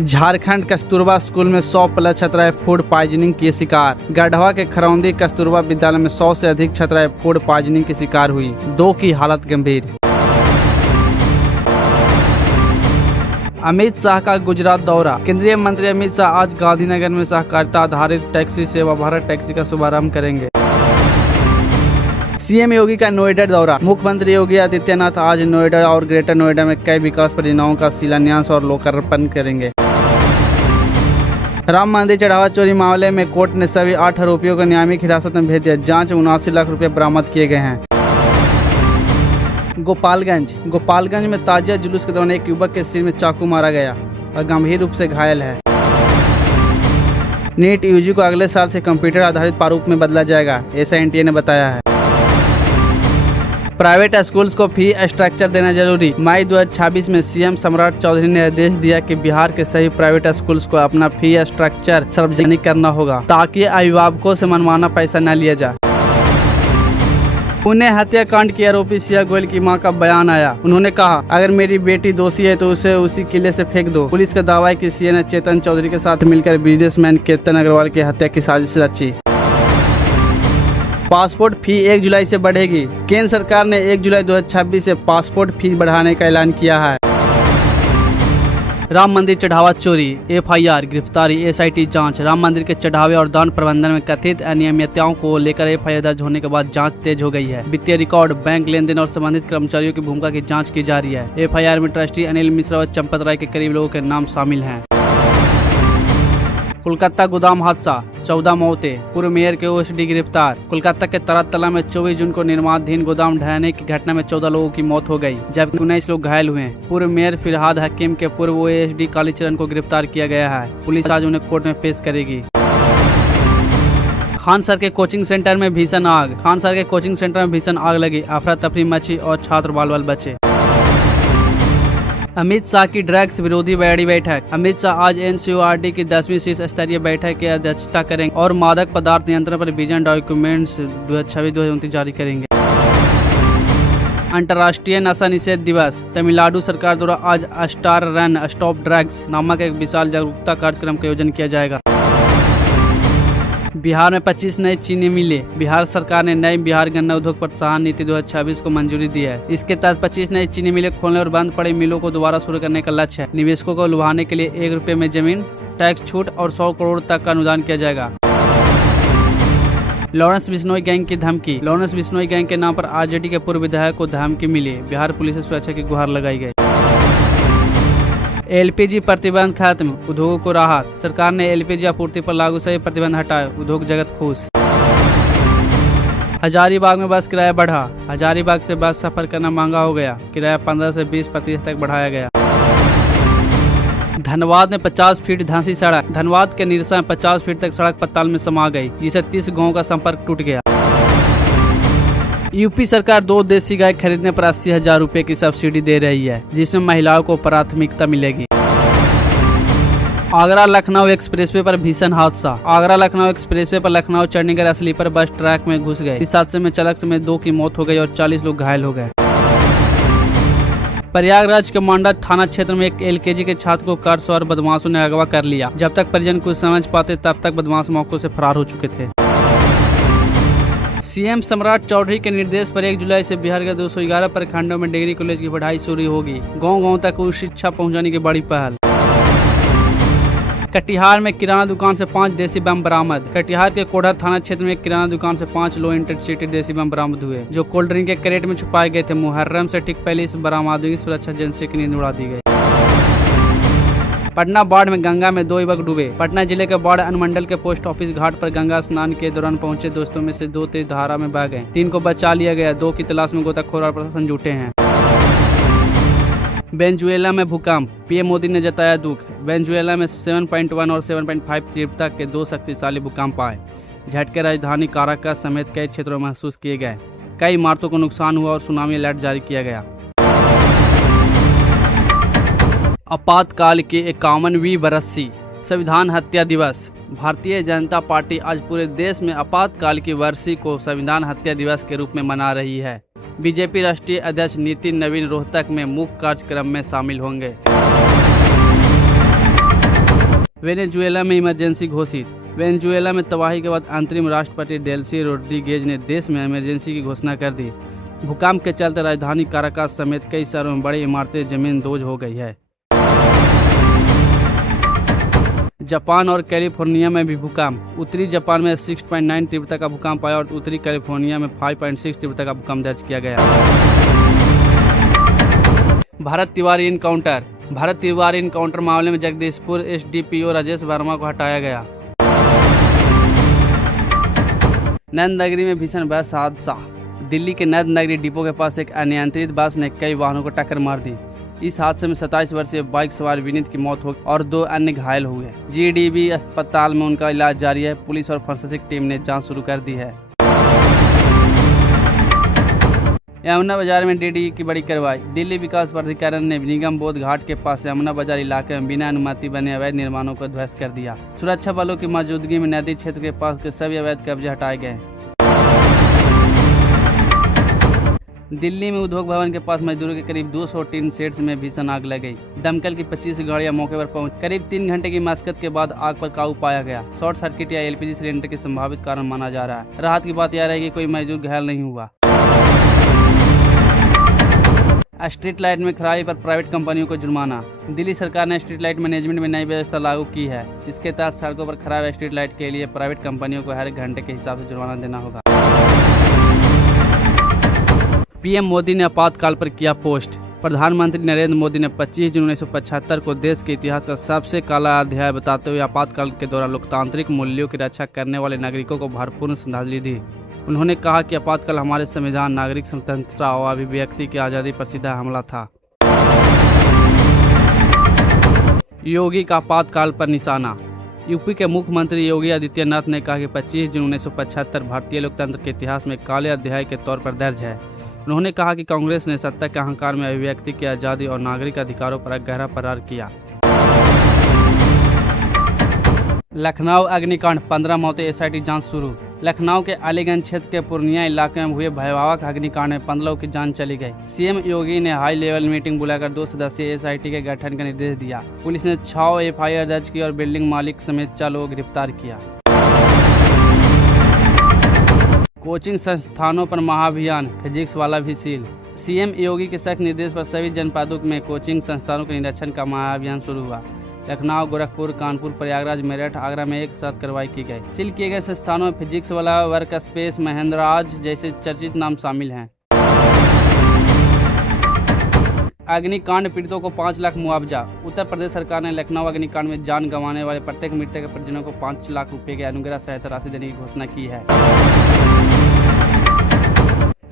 Jharkhand Kasturba school में 100+ छात्राएं food poisoning की शिकार। गढ़वा के खरौंदी कस्तूरबा विद्यालय में 100 से अधिक छात्राएं फूड पॉइजनिंग की शिकार हुई, 2 की हालत गंभीर। अमित शाह का गुजरात दौरा। केंद्रीय मंत्री अमित शाह आज गांधीनगर में सहकारिता आधारित टैक्सी सेवा भारत टैक्सी का शुभारंभ करेंगे। सीएम योगी का नोएडा दौरा। मुख्यमंत्री योगी आदित्यनाथ आज नोएडा और ग्रेटर नोएडा में कई विकास परियोजनाओं का शिलान्यास और लोकार्पण करेंगे। राम मंदिर चढ़ावा चोरी मामले में कोर्ट ने सभी 8 आरोपियों को न्यायिक हिरासत में भेज दिया। जांच 79 लाख रुपए बरामद किए गए हैं। गोपालगंज में ताजिया जुलूस के दौरान एक युवक के सिर में चाकू मारा गया और गंभीर रूप से घायल है। नीट यूजी को अगले साल से कंप्यूटर आधारित प्रारूप में बदला जाएगा, ऐसा एनटीए ने बताया है। प्राइवेट स्कूल्स को फी स्ट्रक्चर देना जरूरी। मई 2026 में सीएम सम्राट चौधरी ने आदेश दिया कि बिहार के सभी प्राइवेट स्कूल्स को अपना फी स्ट्रक्चर सार्वजनिक करना होगा ताकि अभिभावकों से मनमाना पैसा न लिया जाए। पुणे हत्याकांड की आरोपी सिया गोयल की मां का बयान आया। उन्होंने कहा, अगर मेरी बेटी दोषी है तो उसे उसी किले से फेंक दो। पुलिस का दावा है कि सिया ने चेतन चौधरी के साथ मिलकर बिजनेसमैन केतन अग्रवाल की हत्या की साजिश रची। पासपोर्ट फी 1 जुलाई से बढ़ेगी। केंद्र सरकार ने 1 जुलाई 2026 से पासपोर्ट फी बढ़ाने का ऐलान किया है। राम मंदिर चढ़ावा चोरी, एफआईआर, गिरफ्तारी, एसआईटी जांच। राम मंदिर के चढ़ावे और दान प्रबंधन में कथित अनियमितताओं को लेकर एफआईआर दर्ज होने के बाद जांच तेज हो गई है। वित्तीय रिकॉर्ड, बैंक लेन देन और संबंधित कर्मचारियों की भूमिका की जांच की जा रही है। एफआईआर में ट्रस्टी अनिल मिश्रा और चंपत राय के करीब लोगों के नाम शामिल हैं। कोलकाता गोदाम हादसा, 14 मौतें। पूर्व मेयर के ओएसडी गिरफ्तार। कोलकाता के तरतला में 24 जून को निर्माणाधीन गोदाम ढहने की घटना में 14 लोगों की मौत हो गई, जबकि 19 लोग घायल हुए। पूर्व मेयर फिरहाद हकीम के पूर्व ओएसडी कालीचरण को गिरफ्तार किया गया है। पुलिस आज उन्हें कोर्ट में पेश करेगी। खानसर के कोचिंग सेंटर में भीषण आग लगी। अफरा तफरी मची और छात्र बाल बाल बचे। अमित शाह की ड्रग्स विरोधी बड़ी बैठक। अमित शाह आज एनसीओआरडी की 10वीं शीर्ष स्तरीय बैठक की अध्यक्षता करेंगे और मादक पदार्थ नियंत्रण पर विजन डॉक्यूमेंट्स 2026-2029 जारी करेंगे। अंतर्राष्ट्रीय नशा निषेध दिवस। तमिलनाडु सरकार द्वारा आज स्टार रन स्टॉप ड्रग्स नामक एक विशाल जागरूकता कार्यक्रम का आयोजन किया जाएगा। बिहार में 25 नए चीनी मिलें। बिहार सरकार ने नई बिहार गन्ना उद्योग प्रोत्साहन नीति 2026 को मंजूरी दी है। इसके तहत 25 नई चीनी मिलें खोलने और बंद पड़ी मिलों को दोबारा शुरू करने का लक्ष्य है। निवेशकों को लुभाने के लिए 1 रुपए में जमीन टैक्स छूट और 100 करोड़ तक का अनुदान किया जाएगा। लॉरेंस बिश्नोई गैंग की धमकी। लॉरेंस बिश्नोई गैंग के नाम पर आरजेडी के पूर्व विधायक को धमकी मिली। बिहार पुलिस से सुरक्षा की गुहार लगाई गई। एलपीजी प्रतिबंध खत्म, उद्योगों को राहत। सरकार ने एलपीजी आपूर्ति पर लागू सभी प्रतिबंध हटाए, उद्योग जगत खुश। हजारीबाग में बस किराया बढ़ा। हजारीबाग से बस सफर करना महंगा हो गया। किराया 15 से 20% तक बढ़ाया गया। धनबाद में 50 फीट धंसी सड़क। धनबाद के निरसा में 50 फीट तक सड़क पताल में समा गई, जिससे 30 गाँव का संपर्क टूट गया। यूपी सरकार 2 देसी गाय खरीदने पर 80,000 रुपए की सब्सिडी दे रही है, जिसमें महिलाओं को प्राथमिकता मिलेगी। आगरा लखनऊ एक्सप्रेसवे पर भीषण हादसा। आगरा लखनऊ एक्सप्रेसवे पर Lucknow Chandigarh sleeper bus track में घुस गए। इस हादसे में चालक समेत 2 की मौत हो गई और 40 लोग घायल हो गए। प्रयागराज के मांडा थाना क्षेत्र में एक एलकेजी के छात्र को कार सवार बदमाशों ने अगवा कर लिया। जब तक परिजन कुछ समझ पाते तब तक बदमाश मौके से फरार हो चुके थे। सीएम सम्राट चौधरी के निर्देश पर 1 जुलाई से बिहार के 211 प्रखंडों में डिग्री कॉलेज की पढ़ाई शुरू होगी। गांव-गांव तक उच्च शिक्षा पहुंचाने की बड़ी पहल। कटिहार में किराना दुकान से 5 देसी बम बरामद। कटिहार के कोढ़ा थाना क्षेत्र में एक किराना दुकान से 5 लो इंटेंसिटी देसी बम बरामद हुए, जो कोल्ड ड्रिंक के क्रेट में छुपाए गए थे। मुहर्रम से ठीक पहले इस बरामदगी की सुरक्षा एजेंसी की नींद उड़ा दी गई। पटना बाढ़ में गंगा में 2 युवक डूबे। पटना जिले के बाढ़ अनुमंडल के पोस्ट ऑफिस घाट पर गंगा स्नान के दौरान पहुंचे दोस्तों में से 2 तेज धारा में बह गए। 3 को बचा लिया गया। 2 की तलाश में गोताखोर और प्रशासन जुटे हैं। वेनेजुएला में भूकंप। पीएम मोदी ने जताया दुख। वेनेजुएला में 7.1 और 7.5 तीव्रता के 2 शक्तिशाली भूकंप आए। झटके राजधानी काराकस समेत कई क्षेत्रों में महसूस किए गए। कई इमारतों को नुकसान हुआ और सुनामी अलर्ट जारी किया गया। आपातकाल की 51वीं बरसी। संविधान हत्या दिवस। भारतीय जनता पार्टी आज पूरे देश में आपातकाल की वर्षी को संविधान हत्या दिवस के रूप में मना रही है। बीजेपी राष्ट्रीय अध्यक्ष नितिन नवीन रोहतक में मुख्य कार्यक्रम में शामिल होंगे। वेनेजुएला में इमरजेंसी घोषित। वेनेजुएला में तबाही के बाद अंतरिम राष्ट्रपति डेल्सी रोड्रिगेज ने देश में इमरजेंसी की घोषणा कर दी। भूकंप के चलते राजधानी काराकास समेत कई शहरों में बड़ी इमारतें जमींदोज हो गई है। जापान और कैलिफोर्निया में भी भूकंप। उत्तरी जापान में 6.9 तीव्रता का भूकंप आया और उत्तरी कैलिफोर्निया में 5.6 तीव्रता का भूकंप दर्ज किया गया। भारत तिवारी इनकाउंटर। भारत तिवारी इनकाउंटर मामले में जगदीशपुर एसडीपीओ राजेश वर्मा को हटाया गया। नंद नगरी में भीषण बस हादसा। दिल्ली के नंद नगरी डिपो के पास एक अनियंत्रित बस ने कई वाहनों को टक्कर मार दी। इस हादसे में 27 वर्षीय बाइक सवार विनीत की मौत हो और 2 अन्य घायल हुए। जीडीबी अस्पताल में उनका इलाज जारी है। पुलिस और फोरेंसिक टीम ने जांच शुरू कर दी है। यमुना बाजार में डीडीई की बड़ी कार्रवाई। दिल्ली विकास प्राधिकरण ने निगम बोध घाट के पास यमुना बाजार इलाके में बिना अनुमति बने अवैध निर्माणों को ध्वस्त कर दिया। सुरक्षा बलों की मौजूदगी में नदी क्षेत्र के पास के सभी अवैध कब्जे हटाए गए। दिल्ली में उद्योग भवन के पास मजदूरों के करीब 200 टीन शेड्स में भीषण आग लग गई। दमकल की 25 गाड़ियां मौके पर पहुंच करीब 3 घंटे की मशक्कत के बाद आग पर काबू पाया गया। शॉर्ट सर्किट या एलपीजी सिलेंडर के संभावित कारण माना जा रहा है। राहत की बात यह रही कि कोई मजदूर घायल नहीं हुआ। स्ट्रीट लाइट में खराबी पर प्राइवेट कंपनियों को जुर्माना। दिल्ली सरकार ने स्ट्रीट लाइट मैनेजमेंट में नई व्यवस्था लागू की है। इसके तहत सड़कों पर खराब स्ट्रीट लाइट के लिए प्राइवेट कंपनियों को हर घंटे के हिसाब से जुर्माना देना होगा। पीएम मोदी ने आपातकाल पर किया पोस्ट। प्रधानमंत्री नरेंद्र मोदी ने 25 जून 1975 को देश के इतिहास का सबसे काला अध्याय बताते हुए आपातकाल के दौरान लोकतांत्रिक मूल्यों की रक्षा करने वाले नागरिकों को भरपूर श्रद्धांजलि दी। उन्होंने कहा कि आपातकाल हमारे संविधान, नागरिक स्वतंत्रता और अभिव्यक्ति की आज़ादी पर सीधा हमला था। योगी का आपातकाल पर निशाना। यूपी के मुख्यमंत्री योगी आदित्यनाथ ने कहा कि 25 जून 1975 भारतीय लोकतंत्र के इतिहास में काले अध्याय के तौर पर दर्ज है। उन्होंने कहा कि कांग्रेस ने सत्ता के अहंकार में अभिव्यक्ति की आज़ादी और नागरिक अधिकारों पर गहरा प्रहार किया। लखनऊ अग्निकांड, 15 मौतें, एसआईटी जांच शुरू। लखनऊ के अलीगंज क्षेत्र के पूर्णिया इलाके में हुए भयावह अग्निकांड में 15 लोगों की जान चली गई। सीएम योगी ने हाई लेवल मीटिंग बुलाकर 2 सदस्यीय एसआईटी के गठन का निर्देश दिया। पुलिस ने 6 एफआईआर दर्ज की और बिल्डिंग मालिक समेत 4 लोगों को गिरफ्तार किया। कोचिंग संस्थानों पर महाअभियान, फिजिक्स वाला भी सील। सीएम योगी के सख्त निर्देश पर सभी जनपदों में कोचिंग संस्थानों के निरीक्षण का महाअभियान शुरू हुआ। लखनऊ, गोरखपुर, कानपुर, प्रयागराज, मेरठ, आगरा में एक साथ कार्रवाई की गई। सील किए गए संस्थानों में फिजिक्स वाला, वर्क स्पेस, महेंद्रराज जैसे चर्चित नाम शामिल हैं। अग्निकांड पीड़ितों को 5 लाख मुआवजा। उत्तर प्रदेश सरकार ने लखनऊ अग्निकांड में जान गंवाने वाले प्रत्येक मृतक के परिजनों को 5 लाख रुपए की अनुग्रह सहायता राशि देने की घोषणा की है।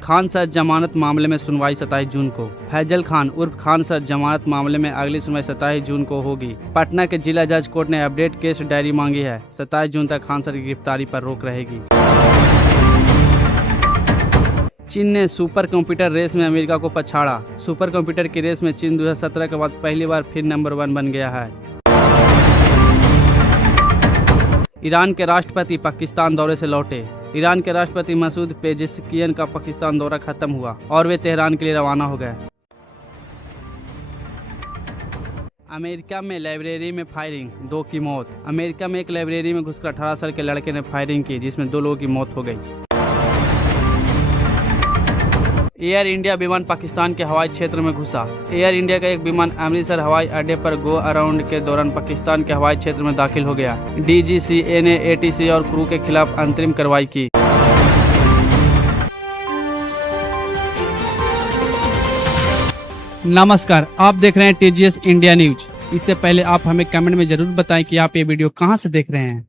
खान सर जमानत मामले में सुनवाई 27 जून को। फैजल खान उर्फ खान सर जमानत मामले में अगली सुनवाई 27 जून को होगी। पटना के जिला जज कोर्ट ने अपडेट केस डायरी मांगी है। 27 जून तक खान सर की गिरफ्तारी पर रोक रहेगी। चीन ने सुपर कंप्यूटर रेस में अमेरिका को पछाड़ा। सुपर कंप्यूटर की रेस में चीन 2017 के बाद पहली बार फिर नंबर 1 बन गया है। ईरान के राष्ट्रपति पाकिस्तान दौरे से लौटे। ईरान के राष्ट्रपति मसूद पेजेश्कियन का पाकिस्तान दौरा खत्म हुआ और वे तेहरान के लिए रवाना हो गए। अमेरिका में लाइब्रेरी में फायरिंग, 2 की मौत। अमेरिका में एक लाइब्रेरी में घुसकर 18 साल के लड़के ने फायरिंग की, जिसमें 2 लोगों की मौत हो गई। एयर इंडिया विमान पाकिस्तान के हवाई क्षेत्र में घुसा। एयर इंडिया का एक विमान अमृतसर हवाई अड्डे पर गो अराउंड के दौरान पाकिस्तान के हवाई क्षेत्र में दाखिल हो गया। डीजीसीए ने एटीसी और क्रू के खिलाफ अंतरिम कार्रवाई की। नमस्कार, आप देख रहे हैं टीजीएस इंडिया न्यूज। इससे पहले आप हमें कमेंट में जरूर बताएं कि आप ये वीडियो कहां से देख रहे हैं।